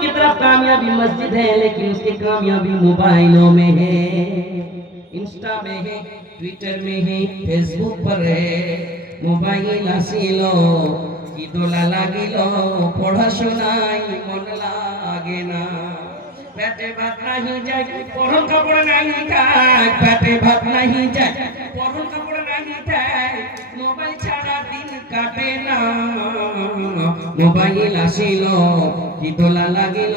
की तरफ कामयाबी मस्जिद है, लेकिन उसकी कामयाबी मोबाइलों में है, इंस्टा में है, ट्विटर में है, फेसबुक पर है। मोबाइल আসিল কি দোলা লাগিল, পড়াশোনায় মন লাগে না। পেটে ভাত নাহি যায়, পরন কাপড় নাহি খায়, পেটে ভাত নাহি যায়, পরন কাপড় নাহি খায়, মোবাইল ছাড়া দিন কাটে না। মোবাইল আসিল কি দোলা লাগিল,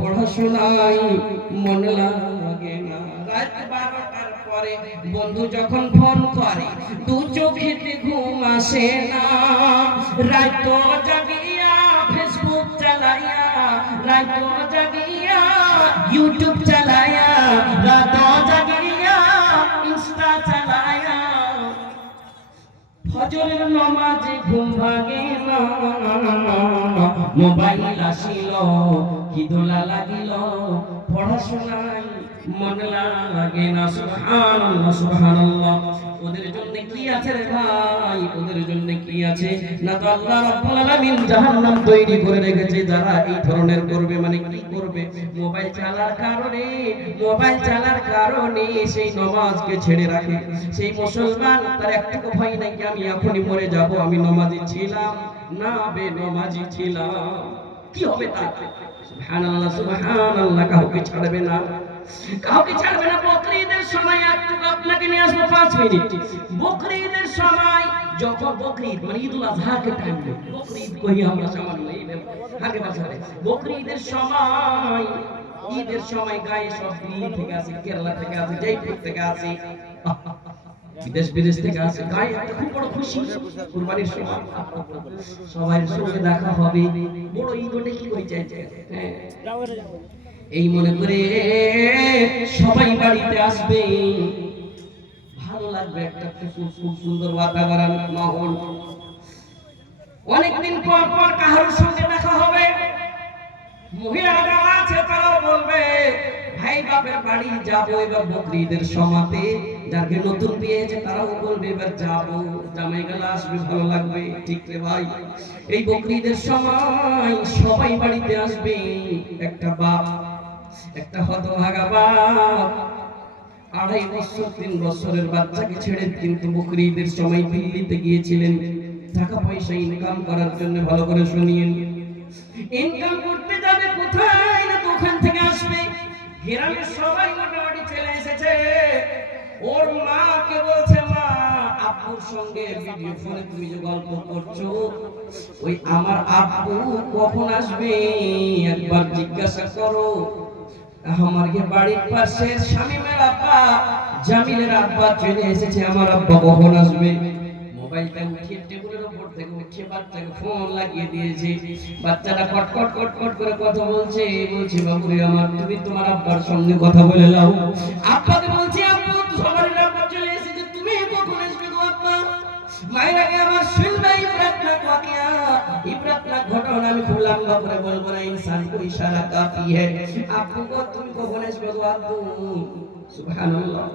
পড়াশোনায় মন লাগে না। রাত 12টার পরে বন্ধু যখন ফোন করে, দু চোখেতে ঘুম আসে না। রাত জাগিয়া ফেসবুক চালাইয়া, রাত জাগিয়া ইউটিউব চালাইয়া, রাত জাগিয়া ইনস্টা চালাইয়া, ফজরের নামাজে ঘুম ভাঙে না। মোবাইল আসিল কি দোলা লাগিল, পড়াশোনায় মন লাগে না। সুবহানাল্লাহ সুবহানাল্লাহ। ওদের জন্য কি আছে রে ভাই, ওদের জন্য কি আছে? না তো আল্লাহ রাব্বুল আলামিন জাহান্নাম তৈরি করে রেখেছে যারা এই ধরনের করবে। মানে কি করবে? মোবাইল চালার কারণে, মোবাইল চালার কারণে সেই নামাজকে ছেড়ে রাখে। সেই মুসলমান তার একটুকু ভয় নাই যে আমি এখনই মরে যাব, আমি নামাজি ছিলাম না, বেনামাজি ছিলাম, কি হবে তার? সুবহানাল্লাহ সুবহানাল্লাহ। কাউকে ছাড়বে না, কাউকে ছাড়বে না। বকরিদের সময় একটু আপনাকে নিয়ে আসবো 5 মিনিট। বকরিদের সময় যখন বকরিদ মানে ঈদুল আজহাকে টাইম দেয়, বকরিদ কই আমরা সামান্য এই আগে বাজারে বকরিদের সময়, ঈদের সময় গায়ে সব দিল্লি থেকে আসে, কেরালা থেকে আসে, জয়পুর থেকে আসে, বিদেশ বিদেশ থেকে আসে, গায়ে একটা খুব বড় খুশি। কুরবানির সময় সবার সঙ্গে দেখা হবে, বড় ঈদ ওটা কি করে চাইছে, এই মনে করে সবাই বাড়িতে আসবে, ভালো লাগবে, একটা খুব সুন্দর বাতাবরণ, মাহৌল। অনেকদিন পর পর কারোর সঙ্গে দেখা হবে, মহিলারা যারা আছে তারাও বলবে ভাই বাপের বাড়ি যাব এবার বকরিদের সময়তে। যাকে নতুন বিয়ে হয়েছে তারাও বলবে এবার যাব, জামাই গেলা আসবে, ভালো লাগবে, ঠিক রে ভাই? এই বকরিদের সময় সবাই বাড়িতে আসবে। একটা বাপ, একটা হতভাগা বাপ 2.5 বছর 3 বছরের বাচ্চাকে ছেড়ে কিন্তু বকরিদের সময় দিল্লিতে গিয়েছিলেন টাকা পয়সা ইনকাম করার জন্য। ভালো করে শুনিয়েন, ইনকাম করতে যাবে কোথায়? না তো ওখান থেকে আসবে। গ্রামের সবাই মোটামুটি চলে এসেছে। ওর মাকে বলছে, মা আব্বুর সঙ্গে ভিডিও ফোনে তুমি যে গল্প করছো, ওই আমার আব্বু কখন আসবে একবার জিজ্ঞাসা করো। আমার বাড়ির পাশে শামিমের আব্বা, জামিলের আব্বা চলে এসেছে, আমার আব্বা কখন আসবে? মোবাইলটা উঠিয়ে টেবিলের উপর থেকে উঠিয়ে বাচ্চাকে ফোন লাগিয়ে দিয়েছে। বাচ্চাটা কটকট কটকট করে কথা বলছে, বলছে বাবু রে আমার, তুমি তোমার আব্বার সঙ্গে কথা বলে নাও। আব্বাকে বলছে, আব্বু সবার আব্বা চলে এসেছে, তুমি কখন আসবে গো আব্বা? মায়ের আগে আমার শুনবে ইবরাতনাক ওয়াকিয়া, ইবরাতনাক ঘটনা আমি খুব লম্বা করে বলবো না, ইনসান কো ইশারা কাফি হ্যায়। আব্বু গো তুমি কখন আসবে গো আব্বু? সুবহানাল্লাহ।